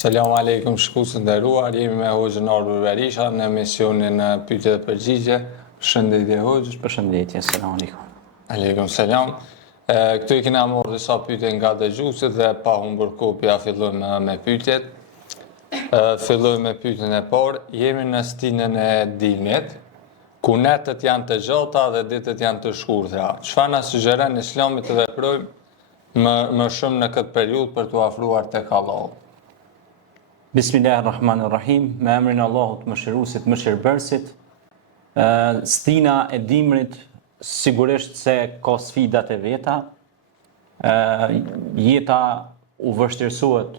Selam aleikum shkues të nderuar, jemi me Hoxhën Arbër Berisha në emisionin Pyetje dhe Përgjigje. Përshëndetje Hoxh. Përshëndetje, selam aleikum. Aleikum selam. Këtu i kena marrë disa pyetje nga dëgjuesit dhe pa humbur kopja fillojmë me pyetjet. Fillojmë me pyetjen e parë. Jemi në stinën e dimrit, ku netët janë të gjata dhe ditët janë të shkurtra. Çfarë na sugjeron Islami të veprojmë më shumë në këtë periudhë për të afruar tek Allahu? Bismillahirrahmanirrahim, me emrin e Allahut mëshiruesit, mëshirbërësit. Stina e dimrit sigurisht se ka sfidat e veta. Jeta u vështirësohet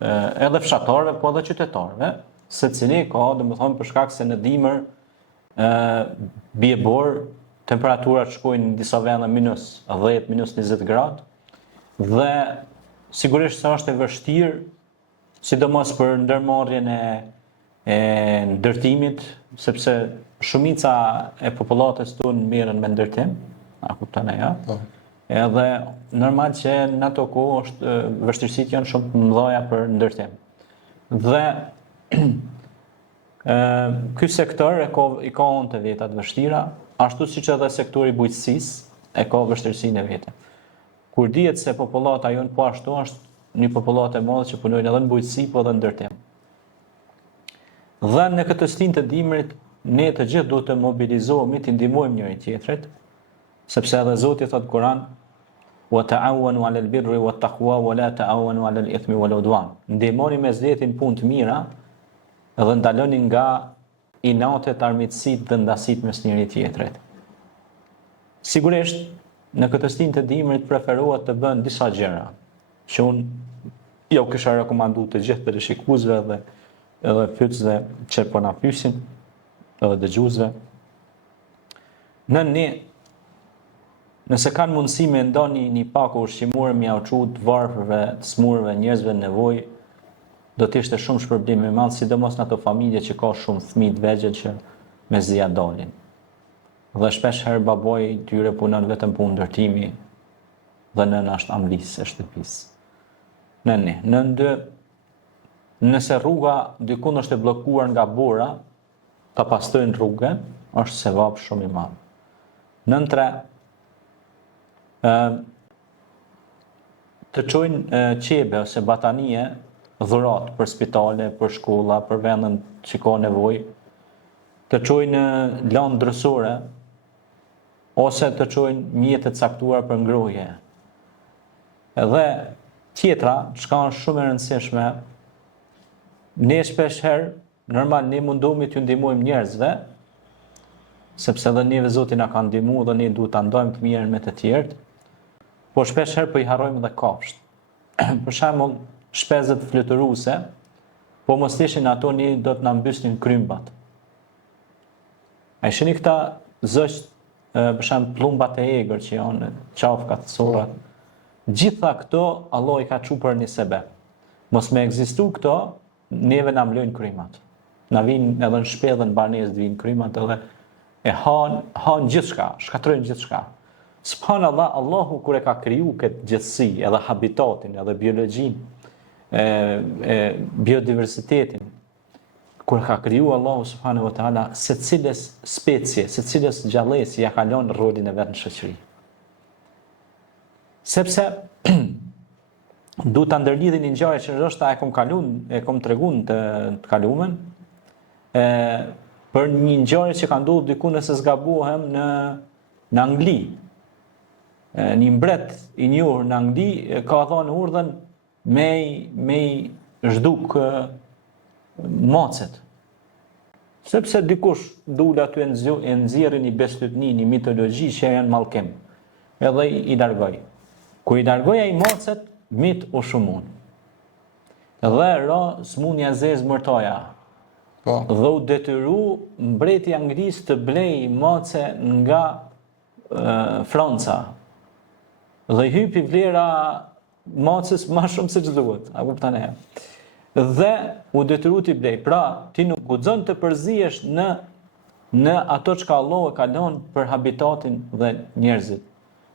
edhe fshatarëve, po edhe qytetarëve, secili ka, domethënë për shkak se në dimër bie borë, temperaturat shkojnë në disa vende minus 10, minus 20 gradë dhe sigurisht se është e vështirë, sidomos për ndërmarrjen e ndërtimit, sepse shumica e popullatës tonë merren me ndërtim, a kupton ajo? Edhe normal që në ato kohë është vështirësitë janë shumë të mëdha për ndërtim. Dhe ky sektor i ka të veta të vështira, ashtu siç edhe sektori i bujqësisë e ka vështirësinë e vet. Kur dihet se popullata jon po ashtu është një popullat e madhe që punojnë edhe në bujqësi, po edhe në ndërtim. Dhe në këtë stinë të dimrit, ne të gjithë duhet të mobilizohemi, të ndihmojmë njëri tjetrit, sepse edhe Zoti thot Kur'an: "Wa ta'awanu 'alal birri wat taqwa wa la ta'awanu 'alal ithmi wal 'udwan." Ndihmoni mes vetin punë të mira dhe ndaloni nga inatet, armiqësitë dhe ndasitë mes njëri tjetrit. Sigurisht, në këtë stinë të dimrit preferohet të bën disa gjëra që unë jo kisha rekomandu të gjithë të shikuesve dhe edhe pyetësve që po na pyesin, edhe dëgjuesve. Nëse kanë mundësi me ndoni një pak ushqimore mja uçu të varfërve, të smurëve, njerëzve në nevojë, do të ishte shumë shpërblim i madh, sidomos në ato familje që ka shumë fëmijë të vegjël që me zia dalin. Dhe shpesh herë baboi tyre punon vetëm punë ndërtimi dhe nëna është amlisë e shtëpisë. Në ndë, nëse rruga dikun është e bllokuar nga bora, ta pastrojnë rrugën, është sevap shumë i madh. Në tre, të çojnë qebe ose batanie dhurat për spitale, për shkolla, për vendin që ka nevojë, të çojnë lanë drësore ose të çojnë mjete të caktuara për ngrohje. Edhe tjetra, çka është shumë e rëndësishme, ne shpesh herë, normal ne mundohemi t'ju ndihmojmë njerëzve, sepse edhe neve Zoti na ka ndihmuar dhe ne duhet ta ndajmë të mirën me të tjerët, po shpesh herë po i harrojmë dhe kafsht. Për shembull, shpezët fluturuese, po mos ishin ato ne do të na mbysnin krymbat. A shihni këta zogj, për shembull pllumbat e egër që janë qafkat, sorrat. Gjitha këto Allah i ka çuar për një sebeb. Mos me ekzistu këto, neve na mlojnë krymat. Na vinë edhe në shpellë dhe në banesë të vinë krymat edhe e han gjithçka, shkatrojnë gjithçka. Subhanallah, Allahu kur e ka kriju këtë gjithësi, edhe habitatin, edhe biologjinë, biodiversitetin, kur e ka kriju Allahu subhanahu wa taala, secilës specie, secilës gjallësi ja ka lënë rolin e vet në shoqëri. Sepse duhet ta ndërlidhin një ngjarje që ndoshta e kom treguar të kalumen, për një ngjarje që ka ndodhur diku nëse zgabuhem në Angli. Një mbret i njohur në Angli ka dhënë urdhën me zhduk macet. Sepse dikush dul aty e nxjerrin një bestytni, një mitologji që janë mallkim. Edhe i largoi. Kur i largoi ai macet, mit u shumun. Dhe ra smunja zez mërtoja. Dhe u detyru mbreti i Anglisë të blej mace nga Franca. Dhe hypi vlera macës më shumë se ç'duhet, a kupton e? Dhe u detyru t'i blej. Pra, ti nuk guxon të përzihesh në ato çka Allahu ka lënë për habitatin dhe njerëzit.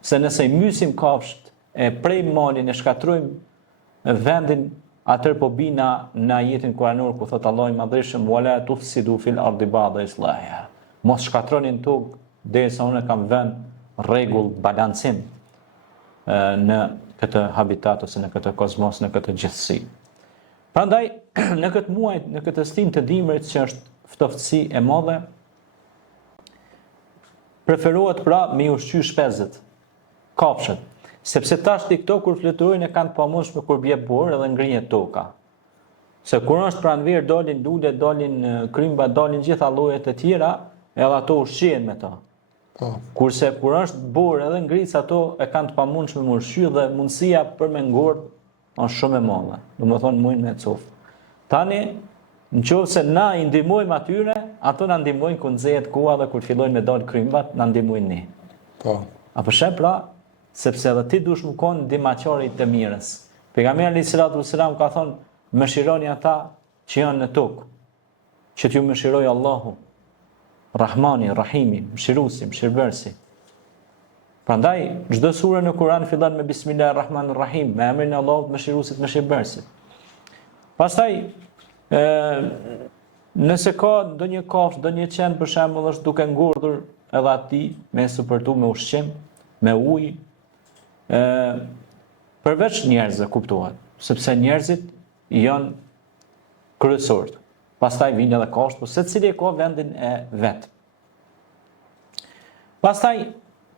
Se nëse i mysim kafsht, e prej malin, e shkatrojmë vendin atër po bina në ajetin kuranor ku thot Allahu i Madhëshëm wala tufsidu fil ardi ba'da islahiha. Mos shkatronin tokë derisa unë kam vënë rregull balancim në këtë habitat ose në këtë kozmos, në këtë gjithësi. Prandaj në këtë muaj, në këtë stim të dimrit që është ftofësi e madhe, preferohet pra me ushqy shpezët, kafshët, sepse tash këto kur fluturojnë e kanë të pamundshme kur bie borë edhe ngrihet toka. Se kur është pranverë dalin lule, dalin krymba, dalin gjitha llojet e tjera, edhe ato ushqehen me to. Kurse kur është borë edhe ngric ato e kanë të pamundshme me ushqy dhe mundësia për me ngordh është shumë e madhe. Domethënë mujnë me cuf. Tani nëse na i ndihmojmë atyre, ato na ndihmojnë kur nxehet koha dhe kur fillojnë me dal krymbat, na ndihmojnë ne. Po. Apo sheh pra, sepse edhe ti dush më konë ndihmaçari të mirës. Pejgamberi sallallahu alajhi wasallam ka thonë, mëshironi ata që janë në tokë, që t'ju mëshirojë Allahu, Rahmani, Rahimi, mëshiruesi, mëshirbërësi. Prandaj çdo sure në Kur'an fillon me Bismillahirrahmanirrahim, me emrin e Allahut mëshiruesit, mëshirbërësit. Pastaj nëse ka ndonjë kafshë, ndonjë qen për shembull është duke ngordhur edhe aty me supërtu me ushqim, me ujë, përveç njerëzve kuptohet, sepse njerëzit janë kryesorët. Pastaj vinë edhe kafshët, po secili ka vendin e vet. Pastaj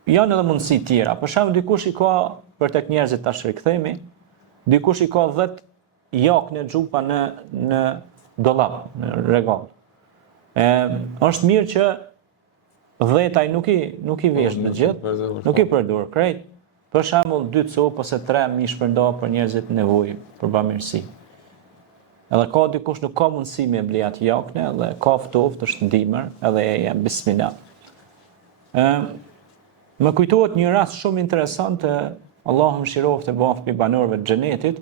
janë edhe mundësi tjera. Për shembull dikush i ka për tek njerëzit tash rikthehemi, dikush i ka 10 jakne xhupa në dollap, në rregall. Është mirë që 10-ai nuk i vesh të gjithë, nuk i përdor krejt. Për shembull 2 copë ose 3 mi shpërnda për njerëzit nevojë, për bamirësi. Edhe ka dikush nuk ka mundësi me ble atë jakne, edhe ka ftoftë, është ndihmër, edhe e jam bismillah. Më kujtohet një rast shumë interesant, Allahu mëshiroft e bafë për banorëve të xhenetit.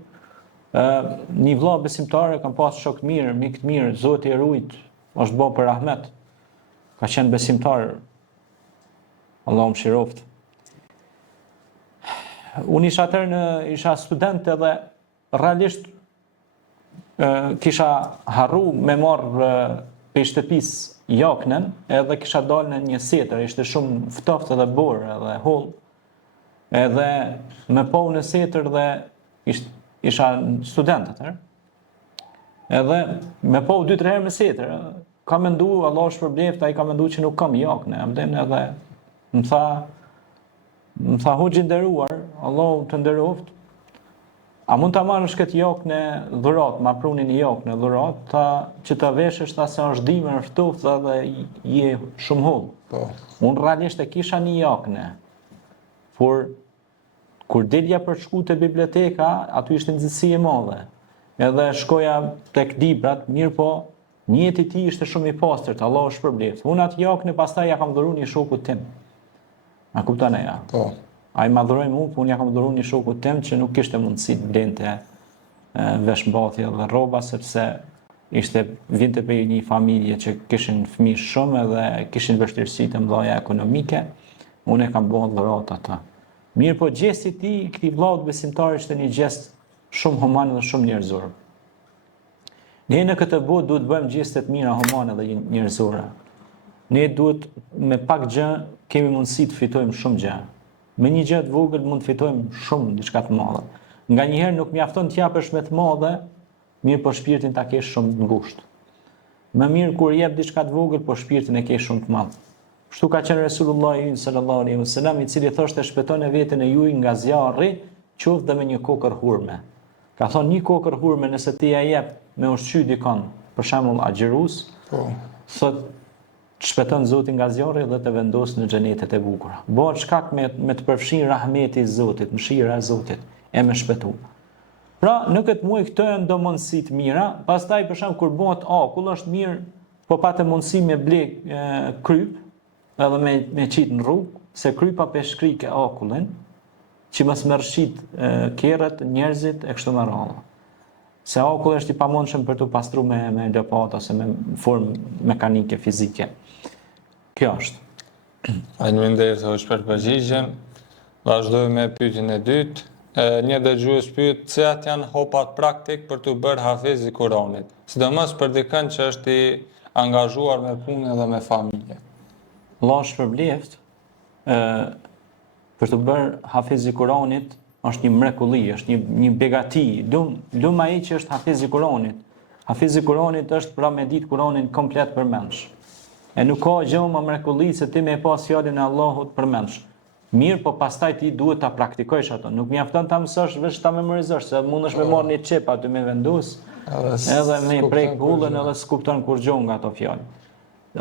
Një vëlla besimtare kam pas shok mirë, mik të mirë, Zoti e rujt, është bë për rahmet. Ka qenë besimtar. Allahu mëshiroft. Unë isha student edhe realisht kisha harru me marrë për shtëpis jaknen, edhe kisha dalë në një setër, ishte shumë ftoftë edhe borë edhe holl, edhe me po në setër dhe isha student atër, edhe me po 2-3 herë me setër, ka mendu, Allah është përbleft, ai ka mendu që nuk kam jakne, edhe më tha hoxhi nderuar, Allah të nderoft, a mund ta marrësh këtë jakne dhurat, ma prunin jakne dhurat, tha që ta veshësh ta se është dimër, ftoftë dhe je shumë holl. Po. Unë realisht e kisha një jakne, por kur dilja për të shku te biblioteka, aty ishte nxehtësi e madhe. Edhe shkoja tek librat, mirë po, njeti ti ishte shumë i pastërt, Allah është përbleft. Unë atë jakne pastaj ja kam dhuruar një shokut tim. A kupton e ja? Po. Ai ma dhuroi mua, po unë ja kam dhuruar një shokut tim që nuk kishte mundësi të blente veshmbathje dhe rroba, sepse vinte prej një familje që kishin fëmijë shumë edhe kishin vështirësi të mëdha ekonomike. Unë e kam bërë dhurat ata. Mirë po gjesti i tij, këtij vllaut besimtar ishte një gjest shumë human dhe shumë njerëzor. Ne në këtë botë duhet bëjmë gjeste të mira humane dhe njerëzore. Ne duhet me pak gjë kemi mundësi të fitojmë shumë gjë. Me një gjë të vogël mund të fitojmë shumë diçka të madhe. Nganjëherë nuk mjafton të japësh me të madhe, mirë po shpirtin ta kesh shumë të ngushtë. Më mirë kur jep diçka të vogël, po shpirtin e kesh shumë të madh. Kështu ka qenë Resulullah sallallahu alaihi wasallam, i cili thoshte shpëtoni veten e juaj nga zjarri, qoftë dhe me një kokër hurme. Ka thonë një kokër hurme nëse ti ja jep me ushqy dikon, për shembull agjërus, thot shpëton Zoti nga zjarri dhe të vendos në xhenetet e bukura. Bëhet shkak me të përfshin rahmeti i Zotit, mëshira e Zotit, e me shpëtu. Pra, në këtë muaj këto janë do mundësi të mira, pastaj për shembull kur bëhet akull është mirë, po patë mundësi me ble kryp, edhe me qit në rrugë, se krypa peshkrike akullin, që mos më rshit kerrët, njerëzit e kështu me radhë. Se akulli është i pamundshëm për të pastruar me lopatë ose me formë mekanike, fizike. Kjo është. Faleminderit hoxh për përgjigjen. Vazhdojmë me pyetjen e dytë. Një dëgjues pyet cilat janë hopat praktik për të bërë hafiz i Kuranit, sidomos për dikën që është i angazhuar me punë dhe me familje. Allah shpërbleft, për të bërë hafiz i Kuranit është një mrekulli, është një begati. Lum ai që është hafiz i Kuranit. Hafiz i Kuranit është pra me ditë Kuranin komplet përmendsh. E nuk ka gjë më mrekulli se ti me pas fjalën e Allahut përmendsh. Mirë, po pastaj ti duhet ta praktikojsh ato. Nuk mjafton ta mësosh veç ta memorizosh, se mundesh me marrë një çep aty me vendos, edhe me prek gullën edhe s'kupton kur gjë nga ato fjalë.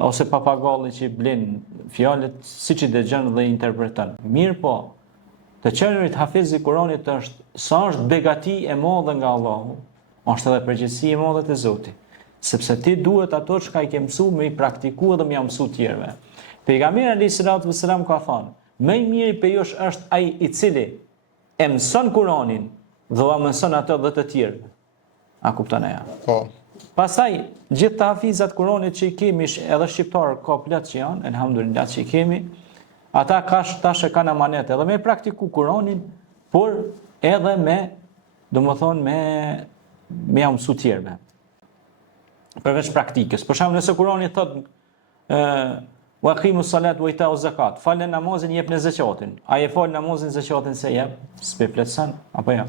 Ose papagalli që blen fjalët siç i dëgjon dhe i interpreton. Mirë, po të qenurit hafiz i Kuranit është begati e madhe nga Allahu, është edhe përgjegjësi e madhe te Zoti, sepse ti duhet ato që i ke mësuar me i praktiku dhe me ja mësu tjerëve. Pejgamberi alayhis salatu vesselam ka thënë, më i miri për jush është ai i cili e mëson Kuranin dhe ua mëson ato dhe të tjerëve. A kupton e ja? Po. Pastaj, gjithë të hafizat Kuranit që i kemi, edhe shqiptarë ka plot që janë, elhamdulillah që i kemi, ata tash e kanë amanet edhe me praktiku Kuranin, por edhe me, domethënë me ja mësu tjerëve. Përveç praktikës. Për shembull, nëse Kurani thotë wa aqimus salat wa ita'u zakat, falën namazin, jepni zakatin. Ai e fal namazin, zakatin se jep, s'pe plotson apo jo.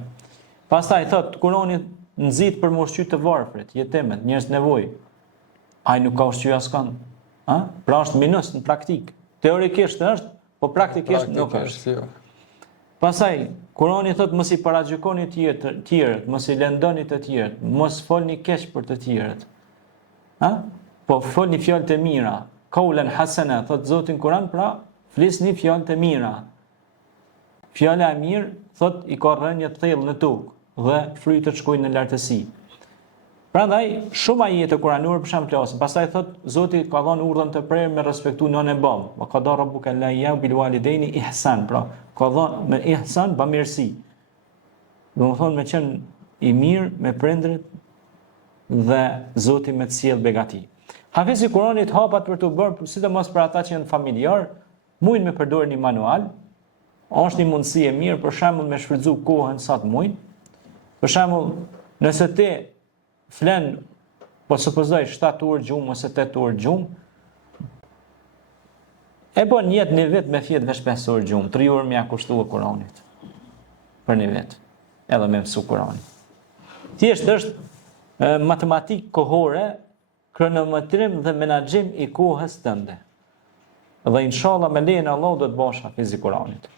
Pastaj thot Kurani nxit për më ushqy të varfrit, jetimet, njerëz nevojë. Ai nuk ka ushqy askënd. Pra është minus në praktik. Teorikisht është, po praktikisht nuk është. Pastaj Kurani thot mos i paragjykoni të tjerët, mos i lëndoni të tjerët, mos folni keq për të tjerët. Po folni fjalë të mira. Kaulen hasana, thot Zoti në Kur'an, pra flisni fjalë të mira. Fjala e mirë, thot i ka rënje të thellë në tokë dhe frytet shkojnë në lartësi. Prandaj shumë ajete kuranore për shemb flasin. Pastaj thot Zoti ka dhënë urdhën të prerë me respektu nënën e babën. Wa qada rabbuka alla bil walidaini ihsan, pra ka dhënë me ihsan bamirësi. Domethënë me qenë i mirë me prindrit dhe Zoti me të sjell begati. Hafizi i Kuranit hapat për të bërë, sidomos për ata që janë familjar, mujnë me përdorë një manual, është një mundësi e mirë, për shembull me shfrytzu kohën sa të mujnë. Për shembull, nëse ti flen, po supozoj 7 orë gjumë ose 8 orë gjumë, e bën jetë një vit me fjet veç 5 orë gjumë, 3 orë më ja kushtua Kuranit. Për një vit, edhe me mësu Kuranin. Thjesht është matematikë kohore, kronometrim dhe menaxhim i kohës tënde. Dhe inshallah me lejen e Allahut do të bësh hafiz i Kuranit.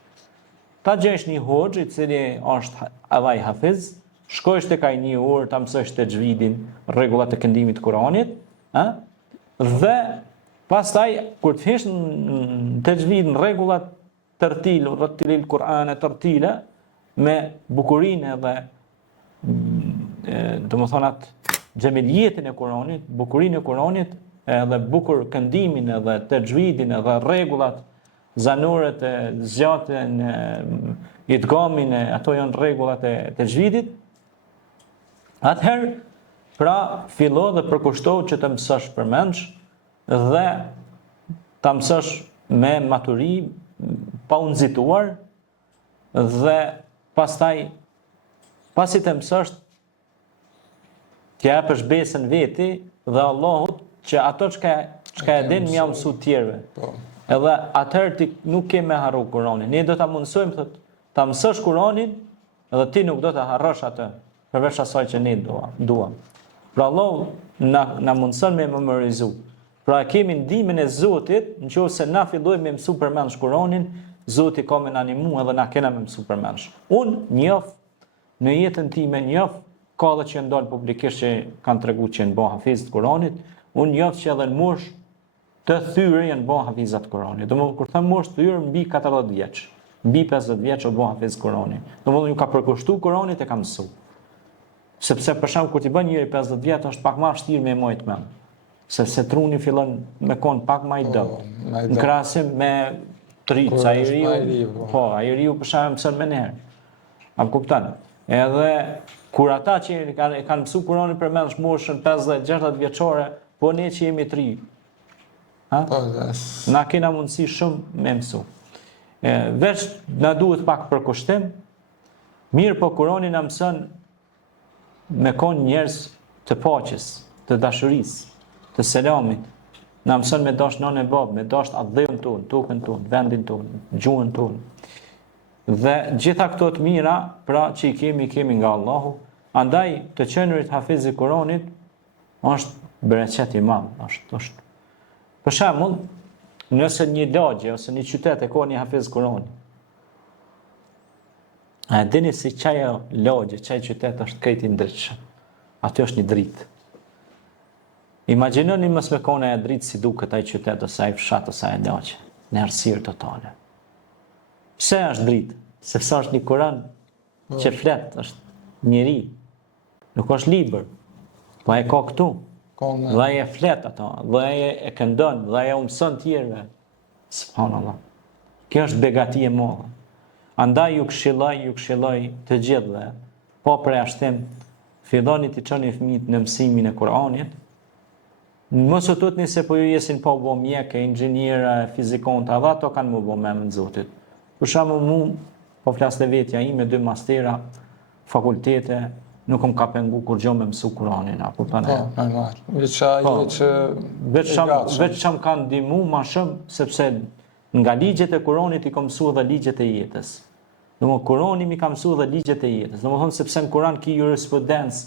Ta gjesh një hoxh i cili është edhe hafiz, shkosh tek ai një orë ta mësosh tajvidin, rregullat e këndimit të Kuranit, dhe pastaj kur të fish në tajvid në rregullat tartilil Kur'an tartila me bukurinë dhe domethënë atë xhemeljetin e Kuranit, bukurinë e Kuranit, edhe bukur këndimin edhe tajvidin edhe rregullat zanore të zgjatjen idgamin, ato janë rregullat e tajvidit. Atëherë pra fillo dhe përkushtohu që të mësosh përmendsh dhe ta mësosh me maturi pa u nxituar dhe pastaj pasi të mësosh të japësh besën veti dhe Allahut që ato çka e din më mësu tjerëve. Edhe atëherë ti nuk ke me harru Kuranin. Ne do ta mundsojmë thot ta mësosh Kuranin dhe ti nuk do ta harrosh atë, përveç asaj që ne duam. Pra Allahu na mundson me memorizu. Pra kemi ndihmën e Zotit, nëse na fillojmë me mësu përmendsh Kuranin, Zoti ka më animu edhe na kena me mësu përmendsh. Unë njoh në jetën time njoh ka dhe që ndalë publikisht që kanë tregu që janë bën hafiz të Kuranit, unë njoh që edhe në mosh të thyre janë bën hafizat të Kuranit. Domethënë kur them mosh të thyre mbi 40 vjeç, mbi 50 vjeç u bën hafiz të Kuranit. Domethënë ju ka përkushtuar Kuranit e ka mësu. Sepse për shemb kur ti bën njëri 50 vjet është pak më vështirë me mojt mend. Sepse truni fillon me kon pak më i dobët. Në krahasim me tric, ai riu për shemb mëson më herë. A kupton? Edhe kur ata që kanë mësu Kuranin përmendsh moshën 50-60 vjeçore, po ne që jemi 3. Na kena mundësi shumë me mësu. Veç na duhet pak përkushtim Mirë, po Kurani na mëson me kon njerëz të paqes, të dashurisë, të selamit. Na mëson me dash nënë e babë, me dash adhën tonë, tokën tonë, vendin tonë, gjuhën tonë. Dhe gjitha këto të mira, pra që i kemi nga Allahu. Andaj të qenurit hafiz i Kuranit është bereqet i madh, është. Për shembull, nëse një lagje ose një qytet e ka një hafiz Kurani, a e dini si qaja lagje, qaj qytet është krejt i ndritshëm. Aty është një dritë. Imagjinoni mos me kone e dritë si duket ai qytet ose ai fshat ose ai lagje, në errësirë totale. Pse është dritë? Sepse është një Kur'an që flet, është njeri, nuk është libër, po ai ka këtu. Dhe ai e flet ato, dhe ai e këndon, dhe ai u mëson tjerëve. Subhanallah. Kjo është begati e madhe. Andaj ju këshilloj të gjithëve, po përjashtim, filloni të çoni fëmijët në mësimin e Kur'anit. Mos u tutni se po ju jesin po bo mjekë, inxhiniera, fizikonta, dhe ato kanë më bo me emrin Zotit. Për shembull, mu po flas të vetja ime 2 mastera, fakultete, nuk ka pengu kur gjo me mësu Kur'anin, a kupton? Veç çam kanë ndihmu më shumë sepse nga ligjet e Kur'anit i ka mësu dhe ligjet e jetës. Domethënë Kur'ani mi ka mësu dhe ligjet e jetës. Domethënë sepse në Kur'an ki jurisprudencë,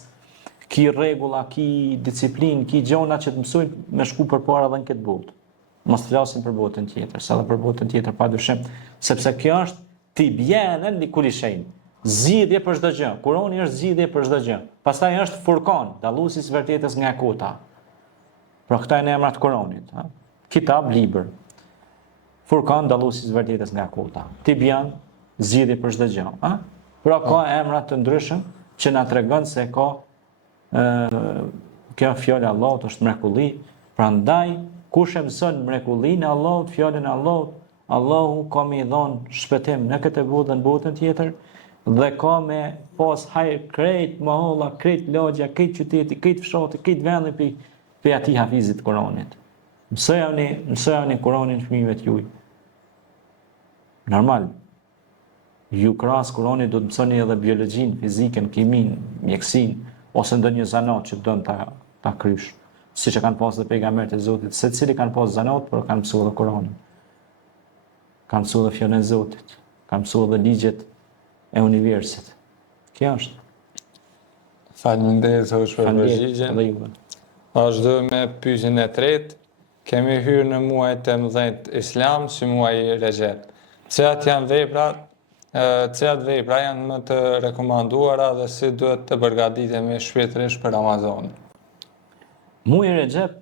ki rregulla, ki disiplinë, ki gjona që të mësojnë me shku përpara edhe në këtë botë. Mos flasim për botën tjetër, sa edhe për botën tjetër padyshim, sepse kjo është tibyanën li kulli shay. Zgjidhje për çdo gjë. Kurani është zgjidhje për çdo gjë. Pastaj është Furqan, dalluesi i vërtetës nga e kota. Pra këta janë emrat e Kuranit, ha? Kitab, libër. Furqan, dalluesi i vërtetës nga e kota. Tibyan, zgjidhje për çdo gjë, ha? Pra ka emra të ndryshëm që na tregon se ka kjo fjalë e Allahut është mrekulli. Prandaj kush e mëson mrekullinë e Allahut, fjalën e Allahut, Allahu ka me i dhënë shpëtim në këtë botë dhe në botën tjetër, dhe ka me pas hajër krejt moholla, krejt lagja, krejt qyteti, krejt fshati, krejt vendi pe atij hafizit Kuranit. Mësojani Kuranin fëmijëve të juaj. Normal. Ju krahas Kuranit do të mësoni edhe biologjinë, fizikën, kimin, mjekësinë, ose ndonjë zanat që don ta krysh. Siç e kanë pasur dhe pejgamberët e Zotit, secili kanë pasur zanat, por kanë mësuar edhe Kuranin. Kanë mësuar edhe fjalën e Zotit, kanë mësuar edhe ligjet e universit. Kjo është. Faleminderit për përgjigjen. Vazhdo me pyetjen e tretë. Kemi hyrë në muajin e 11 Islam, si muaji Rexhep. Cilat vepra janë më të rekomanduara dhe si duhet të përgatitemi shpirtërisht për Ramazan? Muaji Rexhep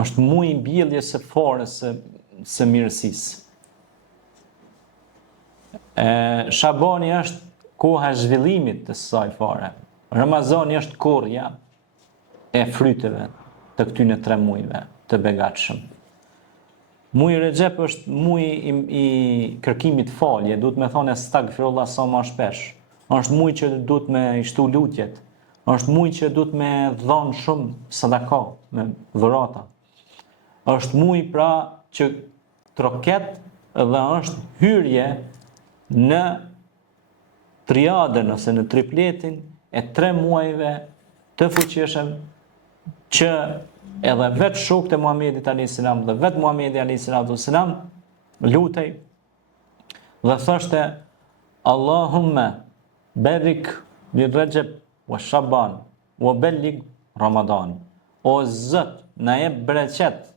është muaji i mbjelljes së forës së mirësisë. Shabani është koha e zhvillimit të saj fare. Ramazani është korrja e fryteve të këtyre 3 muajve të begatshëm. Muaji Rexhep është muaji i kërkimit falje, duhet me thonë astaghfirullah sa më shpesh. Është muaji që duhet me i shtu lutjet. Është muaji që duhet me dhënë shumë sadaka, me dhurata. Është muaji pra që troket dhe është hyrje në triadën ose në tripletin e 3 muajve të fuqishëm që edhe vetë shokët e Muhamedit a.s. dhe vetë Muhamedi a.s. lutej dhe thoshte Allahumma barik li Rajab wa Shaban wa balligh Ramadan. O Zot, na jep bereqet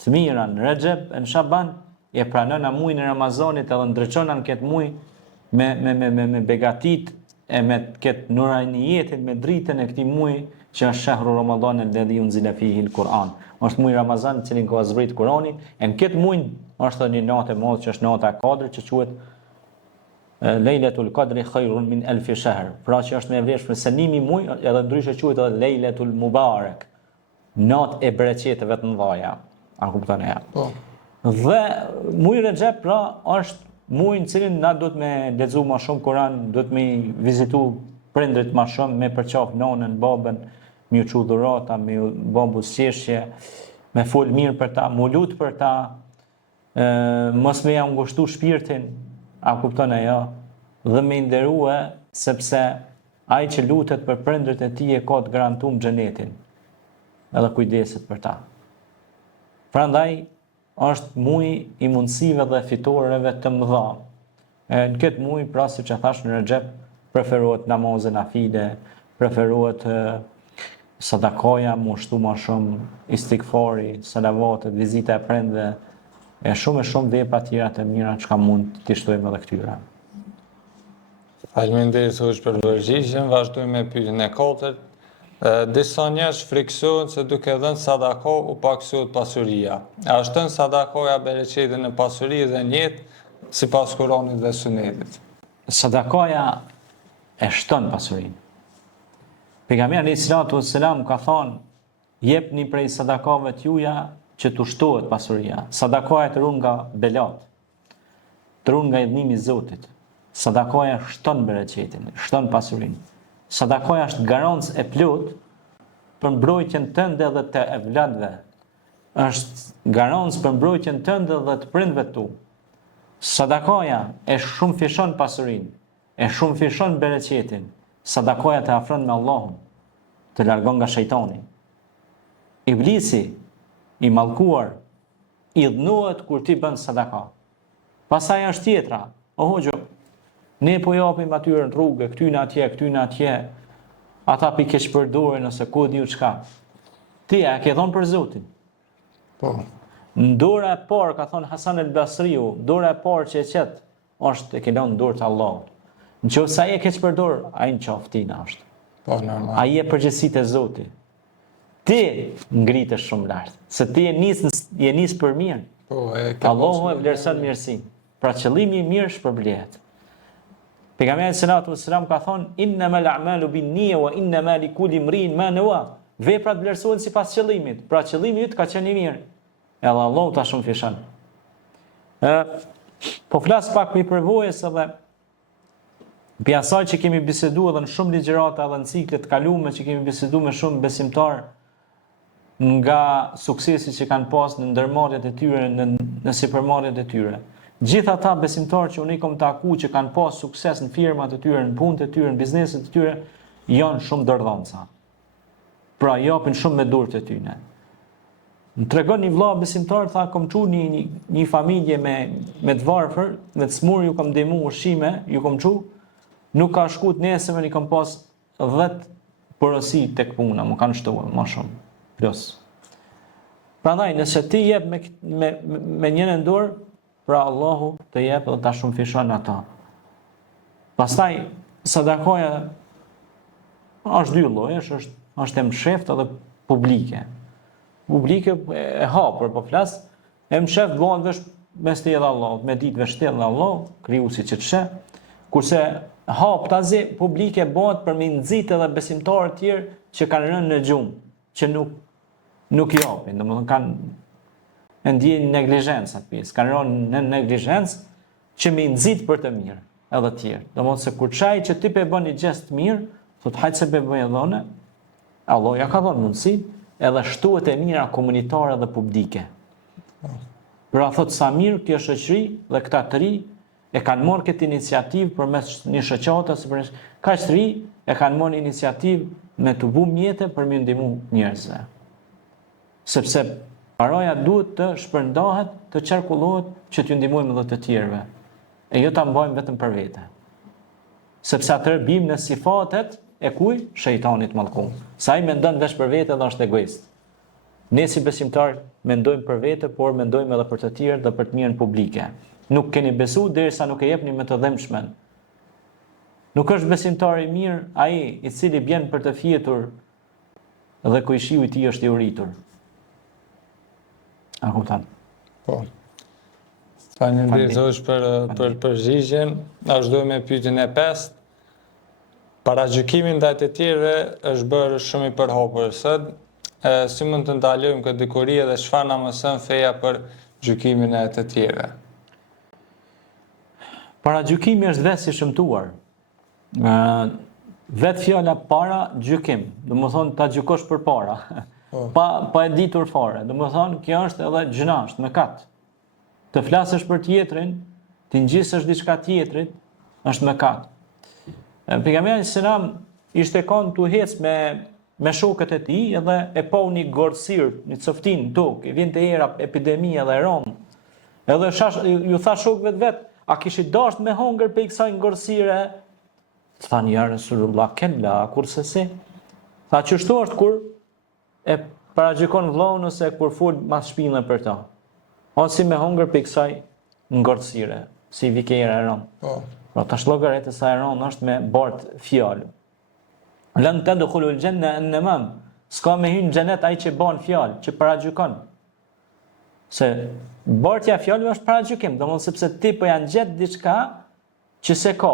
të mira në Rajab e në Shaban, e pranon muajin e Ramazanit edhe ndriçon në këtë muaj me begatit e me këtë nuranijetin, me dritën e këtij muaji që është shahru Ramadan alladhi unzila fihi al-Quran. Është muaji Ramazan i cili ka zbrit Kurani, e në këtë muaj është një natë e madhe që është nata e Kadrit që quhet Lejletul Qadri khairun min alfi shahr. Pra që është me vlerë senimi muaj, edhe ndryshe quhet edhe Lejletul Mubarak. Natë e bereqeteve të mëdha. A kupton ja? Po. Dhe muaji Rexhep pra është muaj në cilin na duhet me lexu më shumë Kur'an, duhet me vizitu prindrit më shumë, me përqaf nonën, babën, me u çu dhurata, me u bë buzëqeshje, me fol mirë për ta, mu lut për ta, mos me ja ngushtu shpirtin, a kupton ajo, dhe me nderue sepse ai që lutet për prindërit e tij e ka të garantuar xhenetin. Edhe kujdeset për ta. Prandaj është muaj i mundësive dhe fitoreve të mëdha. Në këtë muaj, pra siç e thash në Rexhep, preferohet namazë nafile, preferohet sadakoja, mu shtu ma shumë, istikfari, salavatet, vizita e prindve, e shumë vepra tjera të mira që ka mund të shtojmë edhe këtyra. Faleminderit hoq për përgjigjen, vazhdojmë me pyetjen e katërt. Disa njerëz friksohen se duke dhënë sadako u paksohet pasuria. A shton sadakoja bereqetin e pasurisë dhe në jetë sipas Kuranit dhe Sunetit? Sadakoja e shton pasurinë. Pejgamberi alayhis salam ka thonë: jepni prej sadakave t'juja që t'u shtohet pasuria. Sadakoja të ruan nga belat, të ruan nga idhnimi i Zotit. Sadakoja shton bereqetin, shton pasurinë. Sadakoja është garancë e plot për mbrojtjen tënde dhe të evladëve. Është garancë për mbrojtjen tënde dhe të prindve tu. Sadakoja e shumë fishon pasurinë, e shumë fishon bereqetin. Sadakoja të afron me Allahun, të largon nga shejtani. Iblisi i mallkuar i dhënohet kur ti bën sadaka. Pastaj është tjetra: o hoxho, ne po japim atyre në rrugë, këtyne atje, ata pi keq përdorin ose ku diu çka. Ti e ke dhënë për Zotin. Po. Në dora e parë, ka thonë Hasan el Basriu, dora e parë që e qet është e ke lënë në dorë të Allahut. Nëse ai e keq përdor, ai në qaftina është. Po, normal. Ai e përgjegjësitë e Zotit. Ti ngritesh shumë lart, se ti je nis për mirë. Po, Allahu e vlerëson mirësinë. Pra qëllimi i mirë shpërblehet. Pejgamberi sallallahu alaihi wasallam ka thonë: innamal a'malu binniyya wa innama likulli imrin ma nawa. Veprat vlerësohen sipas qëllimit. Pra qëllimi yt ka qenë i mirë. Edhe Allahu ta shumë fishon. Po flas pak për përvojës edhe për asaj që kemi biseduar edhe në shumë ligjërata edhe në cikle të kaluara që kemi biseduar me shumë besimtar nga suksesi që kanë pas në ndërmarrjet e tyre, në sipërmarrjet e tyre. Gjithë ata besimtarë që unë i kam taku që kanë pas sukses në firmat e tyre, në punët e tyre, në bizneset e tyre, janë shumë dërdhonca. Pra japin shumë me durët e tyre. Më tregon një vëlla besimtar, tha, kam çu një familje me të varfër, me të smur, ju kam ndihmu ushqime, ju kam çu, nuk ka shkut nesër, i kam pas 10 porosi tek puna, më kanë shtuar më shumë. Plus. Prandaj, nëse ti jep me njërin dorë, pra Allahu të jep dhe ta shumë fishon ata. Pastaj, sadakoja është dy llojesh, është e msheft edhe publike. Publike e hapur, po flas, e msheft bëhet vesh me stella e Allahut, me ditë vesh stella e Allahut, krijuesi që të sheh, kurse hap tazi publike bëhet për me nxit edhe besimtarë të tjerë që kanë rënë në gjumë, që nuk japin, domethënë kanë ndjen neglizhencë atë pjesë, kanë rënë në neglizhencë që me nxit për të mirë edhe të tjerë. Domethënë se kur çaj që ti pe bën një gjest të mirë, thot hajt se be bëj dhënë, Allah ja ka dhënë mundësi, edhe shtuhet e mira komunitare dhe publike. Pra thot sa mirë kjo shoqëri dhe këta të ri e kanë marrë këtë iniciativë përmes një shoqate ose për kaq të ri e kanë marrë iniciativë me të bëu mjete për me ndihmu njerëzve. Sepse paraja duhet të shpërndahet, të qarkullohet që t'ju ndihmojmë edhe të tjerëve. E jo ta mbajmë vetëm për vete. Sepse atëherë bim në sifatet e kuj? Shejtanit mallkuar. Sa ai mendon vesh për vete dhe është egoist. Ne si besimtar mendojmë për vete, por mendojmë edhe për të tjerë dhe për të mirën publike. Nuk keni besu derisa nuk e jepni me të dhëmshmen. Nuk është besimtar i mirë ai i cili bjen për të fjetur dhe kujshiu i tij është i uritur. A kupton? Po. Faleminderit për përgjigjen. Vazhdojmë me pyetjen e 5. Paragjykimi ndaj të tjerëve është bërë shumë i përhapur sot. Si mund të ndalojmë këtë dikuri dhe çfarë na mëson feja për gjykimin e të tjerëve? Paragjykimi është vetë si shëmtuar. Vetë fjala para gjykim, domethënë ta gjykosh përpara. Pa e ditur fare. Domethënë kjo është edhe gjëna, është mëkat. Të flasësh për tjetrin, të ngjisësh diçka tjetrit, është mëkat. Pejgamberi selam ishte kon tu hec me shokët e tij edhe e pa një gorësir, një coftin në tokë, vjen të era epidemia dhe Rom. Edhe ju tha shokëve vet, a kishit dasht me hongër për i kësaj ngorësire? Thanë ja Resulullah, kella, kurse si? Tha që shtu është kur e paragjikon vllahun ose kur fol mas shpinën për ta. Ose me hongër për i kësaj ngorësire, si vikera e Rom. Pra tash llogaritës sa e Rom është me bart fjalë. Lën të dukhulul gjenne në nëmëm, s'ka me hynë në gjenet ai që ban fjalë, që paragjikon. Se bartja fjalëve është paragjykim, domethënë sepse ti po janë gjet diçka që se ka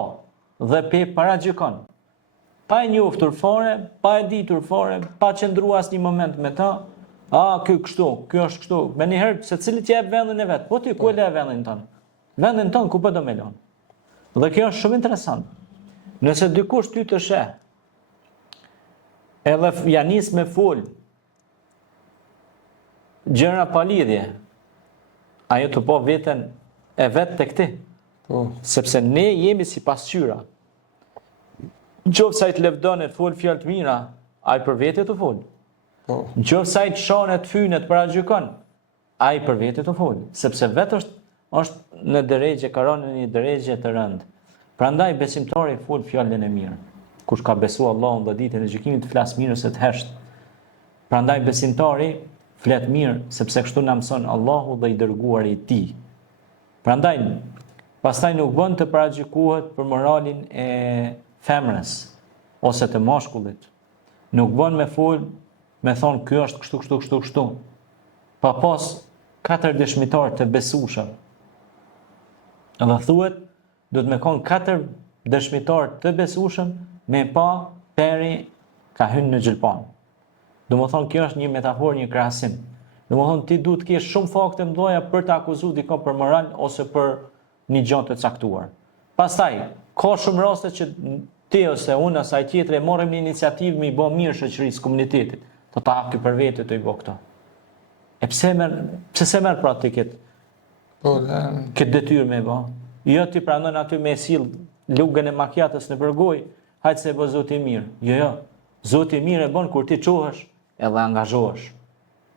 dhe pe paragjykon. Pa e njoftur fare, pa e ditur fare, pa qëndruar asnjë moment me ta, ky kështu, ky është kështu. Me njëherë secili të jep vendin e vet. Po ti ku e le vendin ton? Vendin ton ku po do me lën? Dhe kjo është shumë interesant. Nëse dikush ty të sheh, edhe ja nis me fol gjëra pa lidhje, ajo të po veten e vetë të këti. Sepse ne jemi si pasqyra. Në qoftë sa i të levdon e të fol fjalë të mira, ai për vete të fol. Në qoftë sa i të shon e të fynë e të paragjykon, ai për vete të fol. Sepse vetë është në drejgje, ka rënë në një drejgje të rëndë. Prandaj besimtari fol fjalën e mirë. Kush ka besuar Allahun dhe ditën e gjykimit të flas mirë se të hesht. Prandaj besimtari flet mirë, sepse kështu na mëson Allahu dhe i dërguari i tij. Prandaj, pastaj nuk bën të paragjykohet për moralin e femrës ose të mashkullit. Nuk bën me fol, me thon ky është kështu. Pa pas 4 dëshmitar të besueshëm. Edhe thuhet, do të me kon 4 dëshmitar të besueshëm me pa peri ka hyrë në xhelpan. Domethënë kjo është një metaforë, një krahasim. Domethënë ti duhet të kesh shumë fakte mëdha për të akuzuar dikon për moral ose për një gjë të caktuar. Pastaj, ka shumë raste që ti ose unë ose ai tjetri e morrim një iniciativë me i bë mirë shoqërisë, komunitetit, të ta hapë për vete të i bë këto. E pse se merr pra ti këtë detyrë me bë? Jo ti pranon aty me sill lugën e makiatës në përgoj, hajtë se bë Zoti i mirë. Jo. Zoti i mirë e bën kur ti çohesh edhe angazhohesh.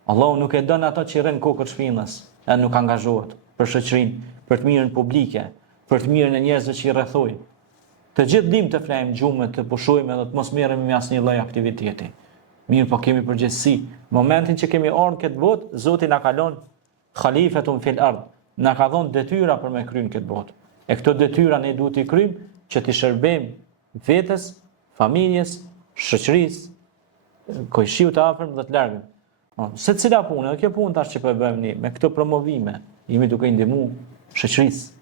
Allahu nuk e don ato që rrin kokët shpinës, e nuk angazhohet për shoqërinë, për të mirën publike, për të mirën e njerëzve që i rrethojnë. Të gjithë dim të flajmë gjumë, të pushojmë edhe të mos merremi me asnjë lloj aktiviteti. Mirë, po kemi përgjegjësi. Momentin që kemi ardhur këtë botë, Zoti na ka lënë khalifetun fil ard. Na ka dhënë detyra për me kryen këtë botë. E këto detyra ne duhet i kryjmë që të shërbejmë vetes, familjes, shoqërisë, koqshiu të afërm dhe të largëm. Se cila punë, kjo punë tash që po e bëjmë ne, me këto promovime, jemi duke i ndihmuar shoqërisë.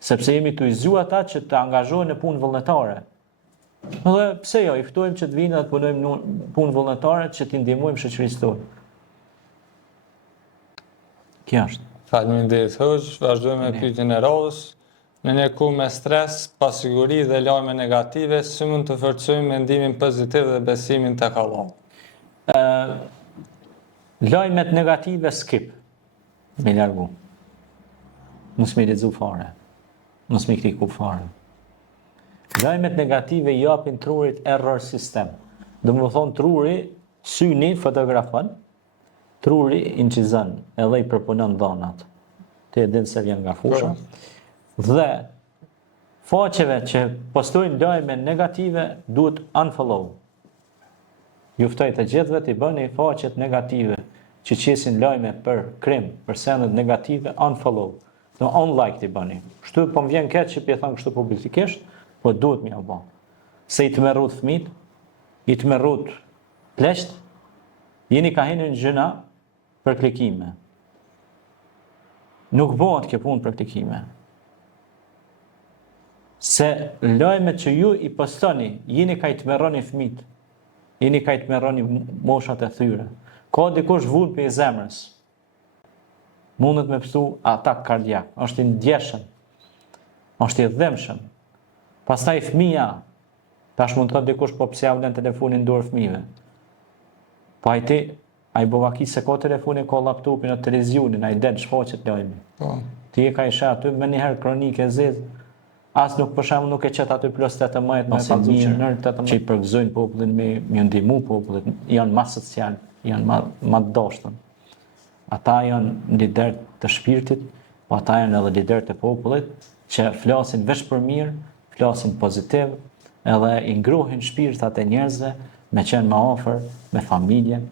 Sepse jemi të izu ata që të angazhohen në punë vullnetare. Dhe pse jo, i ftojmë që të vinë dhe të punojmë punë vullnetare që t'i ndihmojmë shoqërisë tonë. Kjo është. Faleminderit Hoxh, vazhdojmë me pyetjen e radhës. Në një kohë me stres, pasiguri dhe lajme negative, si mund të forcojmë mendimin pozitiv dhe besimin tek Allahu? Lajmet negative skip, me largu. Mos me lexu fare. Mos me kritiku fare. Lajmet negative japin trurit error system. Domethënë truri, syni fotografon, truri incizon, edhe i përpunon dhonat. Te din se vjen nga fusha. Dhe faqeve që postojnë lajme negative duhet unfollow. Juftoj të gjithëve të i bëni faqet negative që qesin lajme për krim, për sendet negative, unfollow. Do unlike të i bëni. Kështu po më vjen keq që pje thonë kështu publikisht, po duhet më bë. Se i të merrut fëmit, i të merrut plesht, jeni ka hinu në gjëna për klikime. Nuk bëhet kjo punë për klikime. Se lajmet që ju i postoni, jeni ka i të merroni fëmit, jeni ka i të merroni moshat e thyre. Ka dikush vull për i zemrës. Mundet me pësu atak kardiak. Është i ndjeshëm. Është i dhemshëm. Pastaj fëmija. Tash mund të thotë dikush po pse ja vlen telefonin dorë fëmijëve. Po ai bovaki se ka telefonin, ka laptopin, televizionin, ai del shfaqet lajmi. Ti e ka isha aty me një herë kronike zezë. As nuk për shembull nuk e qet aty plus 18 me pasqyrë që i përgëzojnë popullin me ndihmu popullin, janë më social, janë më të dashtën. Ata janë lider të shpirtit, po ata janë edhe lider të popullit që flasin veç për mirë, flasin pozitiv, edhe i ngrohin shpirtat e njerëzve me qenë më afër me familjen,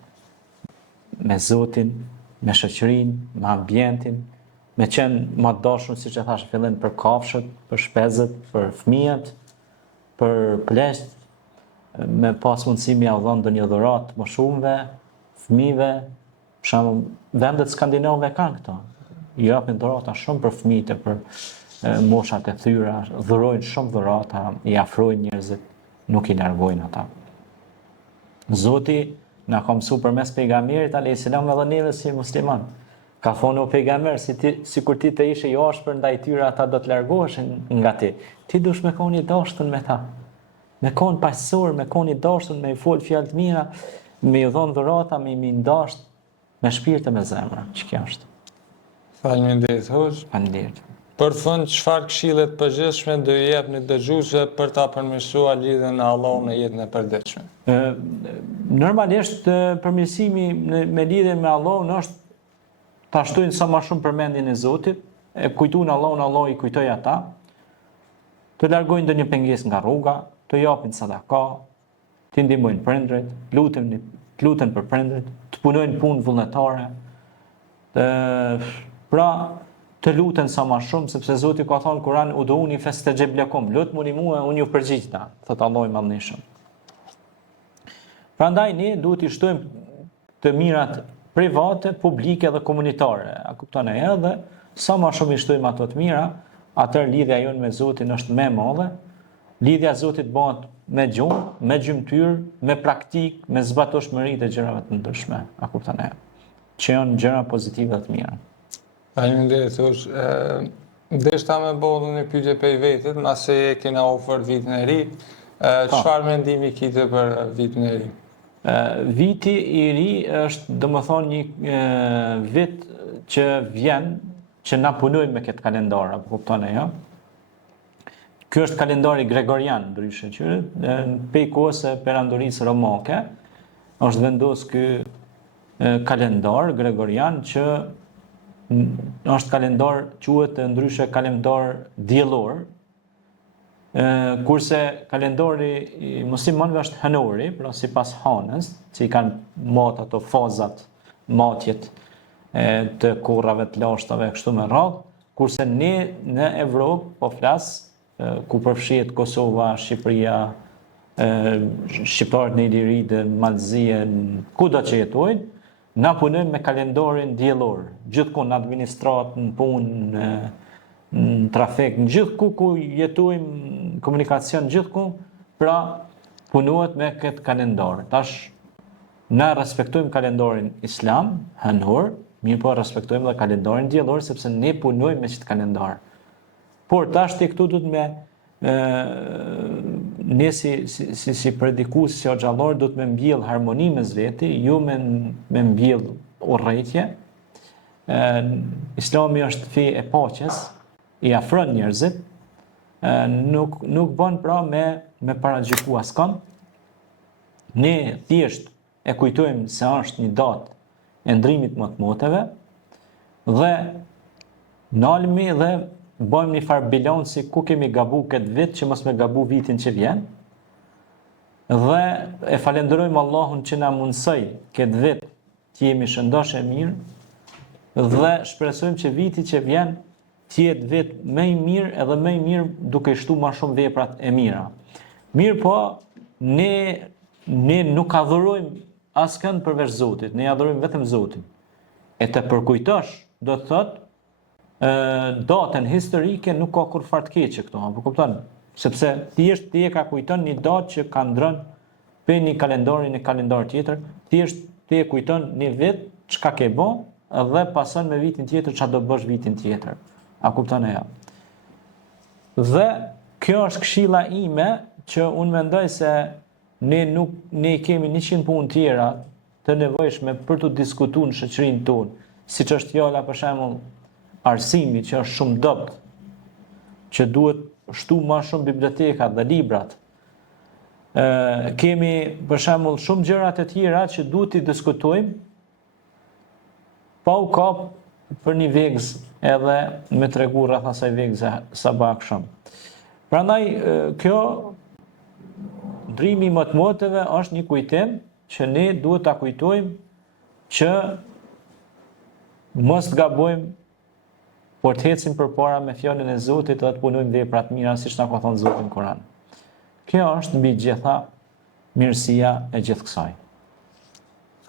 me Zotin, me shoqërinë, me ambientin, me qenë më dashur, siç e thash në fillim, për kafshët, për shpezët, për fëmijët, për pleqt, me pas mundësi me ia dhënë ndonjë dhuratë më shumëve, fëmijëve, për shembull, vendet skandinave kanë këto. I japin dhurata shumë për fëmijët, për moshat e thyra, dhurojnë shumë dhurata, i afrojnë njerëzit, nuk i largojnë ata. Zoti na ka mësuar përmes pejgamberit alayhis salam edhe neve si musliman. Ka thonë o pejgamber, si kur ti të ishe i ashpër ndaj tyre, ata do të largoheshin nga ti. Ti dush me koni dashtën me ta. Me konë paqësor, me koni dashtën, me i fol fjalë të mira, me i dhon dhurata, me i ndasht, me shpirt e me zemra. Që kjo është? Faleminderit, hoxh. Faleminderit. Për fund, çfarë këshille të përgjithshme do i jepni dëgjuesve për ta përmirësuar lidhjen me Allahun në jetën e përditshme? Normalisht përmirësimi me lidhjen me Allahun është ta shtojnë sa më shumë përmendjen e Zotit, e kujtojnë Allahun, Allah i kujtoj ata, të largojnë ndonjë pengesë nga rruga, të japin sadaka, të ndihmojnë prindrit, luten për prindrit, të punojnë punë vullnetare, pra të luten sa më shumë, sepse Zoti ka thënë në Kur'an udhuni fastajib lakum, lutuni mua, unë ju përgjigjta, thot Allahu i Madhërisht. Prandaj ne duhet i shtojmë të mirat private, publike dhe komunitare. A kupton e edhe, sa më shumë i shtojmë ato të mira, atëherë lidhja jonë me Zotin është më e madhe. Lidhja e Zotit bëhet me gjumë, me gjymtyr, me praktik, me zbatueshmëri të gjërave të ndryshme. A kupton e? Që janë gjëra pozitive dhe të mira. Faleminderit, hoxh. Deshta me bëllë një pyetje për vetit, mase e kena ofër vitin e ri. Çfarë mendimi kite për vitin e ri? Viti i ri është domethënë një vit që vjen që na punojmë me këtë kalendar, apo kupton e jo? Ky është kalendari gregorian, ndryshe që në kohës së perandorisë romake është vendosur ky kalendar gregorian që është kalendar quhet ndryshe kalendar diellor. Kurse kalendari i muslimanëve është hanori, pra sipas hanës, që i kanë mat ato fazat, matjet të kurrave të lashtave kështu me radhë, kurse ne në Evropë po flas ku përfshihet Kosova, Shqipëria, shqiptarët në Iliri, Malëzia, kudo që jetojnë, na punojmë me kalendarin diellor, gjithkund në administratë, në punë, në trafik, në gjithku ku jetojmë, komunikacion gjithku, pra punohet me këtë kalendar. Tash, na respektojmë kalendarin islam, hanor, mirë po respektojmë dhe kalendarin diellor, sepse ne punojmë me qëtë kalendar. Por tash të këtu du të ne si predikues, si xhallar, du të me mbjell harmoni me zveti, ju me mbjell urrëtie. Islami është fe e paqes, i afron njerëzit, nuk bën pra me paragjyku askën. Ne thjesht e kujtojmë se është një datë e ndrimit më të moteve dhe nalmi dhe bëjmë një farë bilanci ku kemi gabu këtë vit që mos me gabu vitin që vjen dhe e falenderojmë Allahun që na mundsoi këtë vit të jemi shëndosh e mirë dhe shpresojmë që viti që vjen të jetë vit më i mirë edhe më i mirë duke shtu më shumë veprat e mira. Mirë po, ne nuk adhurojmë askën përveç Zotit, ne adhurojmë vetëm Zotin. E të përkujtosh, do të thotë, datën historike nuk ka kur fart keqe këto, apo kupton? Sepse thjesht ti e ka kujton një datë që ka ndrën për një kalendar tjetër, thjesht ti e kujton një vit çka ke bë dhe pason me vitin tjetër çka do bësh vitin tjetër. A kupton e ja? Dhe kjo është këshilla ime që unë mendoj se ne kemi 100 punë tjera të nevojshme për të diskutuar në shoqërinë tonë, siç është fjala për shembull arsimi që është shumë dobët, që duhet shtu ma shumë bibliotekat dhe librat. Kemi për shembull shumë gjërat e tjera që duhet t'i diskutojmë pa u kap për një vegz edhe me tregu rreth asaj vegze sa bakshëm. Prandaj kjo ndrimi i motmotëve është një kujtim që ne duhet ta kujtojmë që mos të gabojmë por të ecim përpara me fjalën e Zotit dhe të punojmë vepra të mira siç na ka thënë Zoti në Kur'an. Kjo është mbi gjitha mirësia e gjithë kësaj.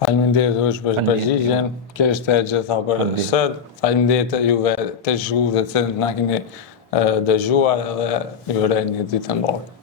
Faleminderit për përgjigjen. Kjo është e gjitha për sot. Faleminderit juve të shkuve që na keni dëgjuar dhe ju uroj një ditë të mbarë.